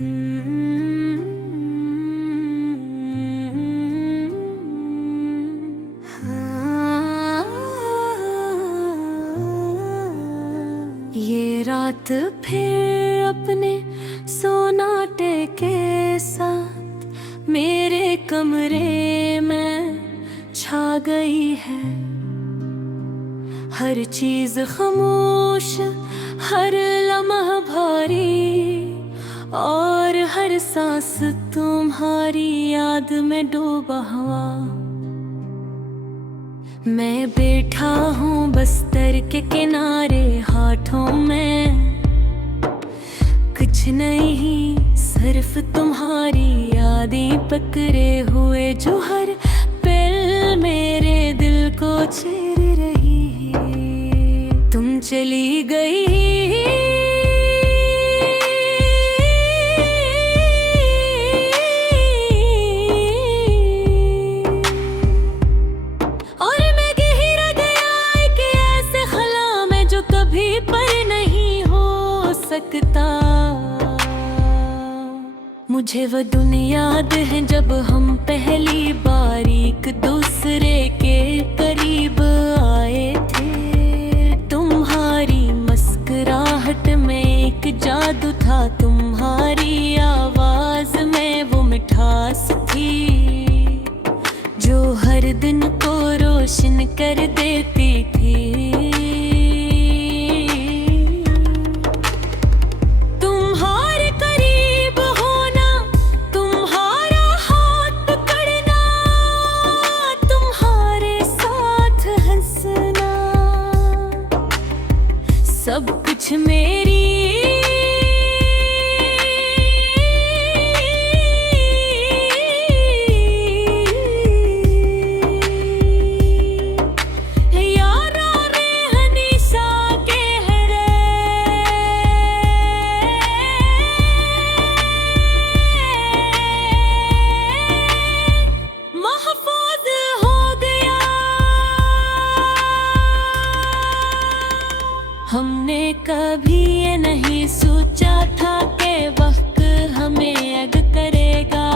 ये रात फिर अपने सोनाटे के साथ मेरे कमरे में छा गई है। हर चीज खामोश, हर लम्हा भारी, और हर सांस तुम्हारी याद में डूबा हुआ। मैं बैठा हूँ बस्तर के किनारे, हाथों में कुछ नहीं, सिर्फ तुम्हारी यादें पकड़े हुए जो हर पल मेरे दिल को चीर रही। तुम चली गई सकता। मुझे वो दिन याद है जब हम पहली बार एक दूसरे के करीब आए थे। तुम्हारी मुस्कुराहट में एक जादू था, तुम्हारी आवाज में वो मिठास थी जो हर दिन को रोशन कर देती थी। सब कुछ मेरी यारा रे हनीसा के हरे महफूज हो गया। हमने कभी ये नहीं सोचा था कि वक्त हमें अलग करेगा।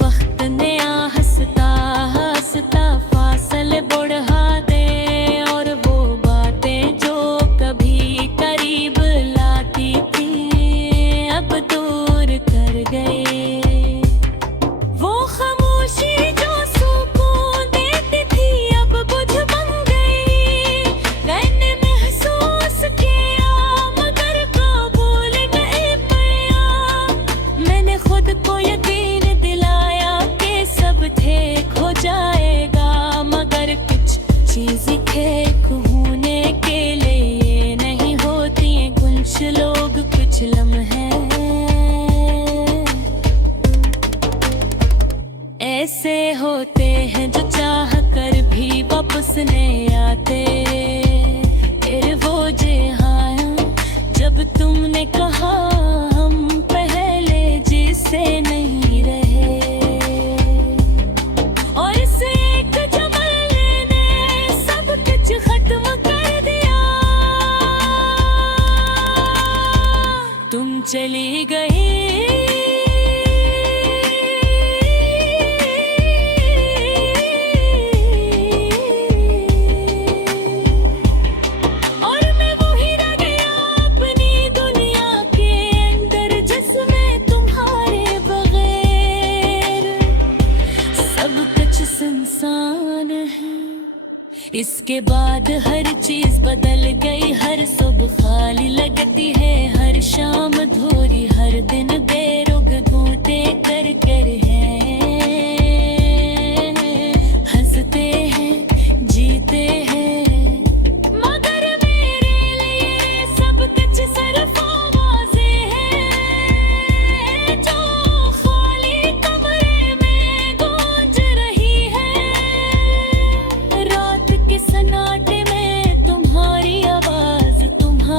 वक्त ने हंसता हंसता फासले बढ़ा दे, और वो बातें जो कभी करीब लाती थी अब दूर कर गए। वो खामोशी जो सुकून देती थी अब बुझ बन गई। मैंने महसूस किया मगर कबूल नहीं पाया। मैंने खुद को यकीन दिलाया कि सब ठीक हो जाएगा, मगर कुछ चीजें ठीक होने के लिए नहीं होती। कुछ लोग कुछ लम्हे ऐसे होते हैं जो चाह कर भी वापस नहीं आते। फिर वो जहां जब तुमने कहा हम पहले जैसे नहीं रहे, और इस एक जमाने ने सब कुछ खत्म कर दिया। तुम चली गई इंसान है। इसके बाद हर चीज बदल गई, हर सुबह खाली लगती है, हर शाम धोरी, हर दिन बेरुख घूमते कर कर है। हंसते हैं जीते हैं, मगर मेरे लिए सब कुछ सिर्फ आवाज़ें हैं जो खाली कमरे में गूंज रही है। रात के सन्नाटे में तुम्हारी आवाज, तुम्हारी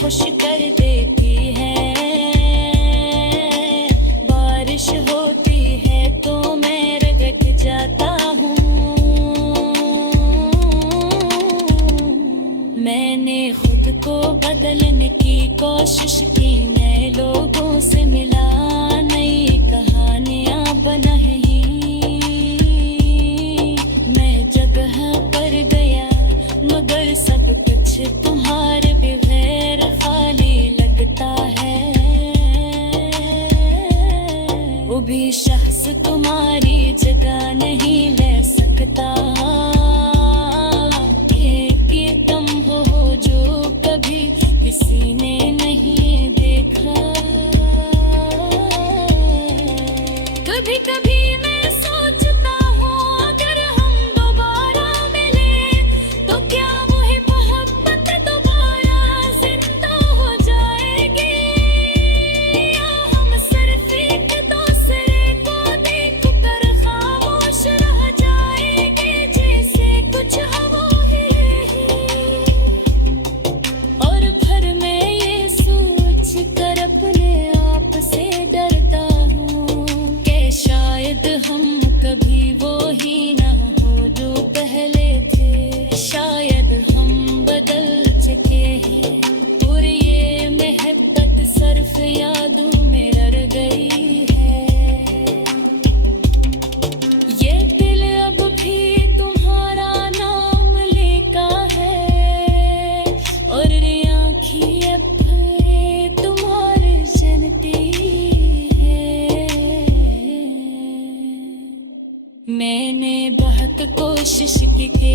खुश कर देती है। बारिश होती है तो मैं रगट जाता हूँ। मैंने खुद को बदलने की कोशिश की, नए लोगों से मिला, नई कहानियाँ बनाई। मैं जगह पर गया मगर सब कुछ तुम्हारे बगैर खाली लगता है। वो भी शख्स तुम्हारी जगह नहीं ले सकता। एक तुम हो जो कभी किसी ने नहीं देखा। कभी कभी मैं सोचता हूँ अगर हम दोबारा मिले तो क्या वही मोहब्बत दोबारा जिंदा हो जाएगी, या हम सिर्फ एक दूसरे को देख कर खामोश रह जाएंगे जैसे कुछ हवा ही रही। और फिर मैं ये सोच कर अपने आप से डरता हूँ कि शायद हम कभी वो ही ना हो जो पहले थे। शायद हम बदल चुके हैं और ये मोहब्बत सिर्फ यादों में रह गई है। ये दिल अब भी तुम्हारा नाम लेता है और ये आँखें अब भी तुम्हारे जनती है। मैंने बहुत कोशिश की कि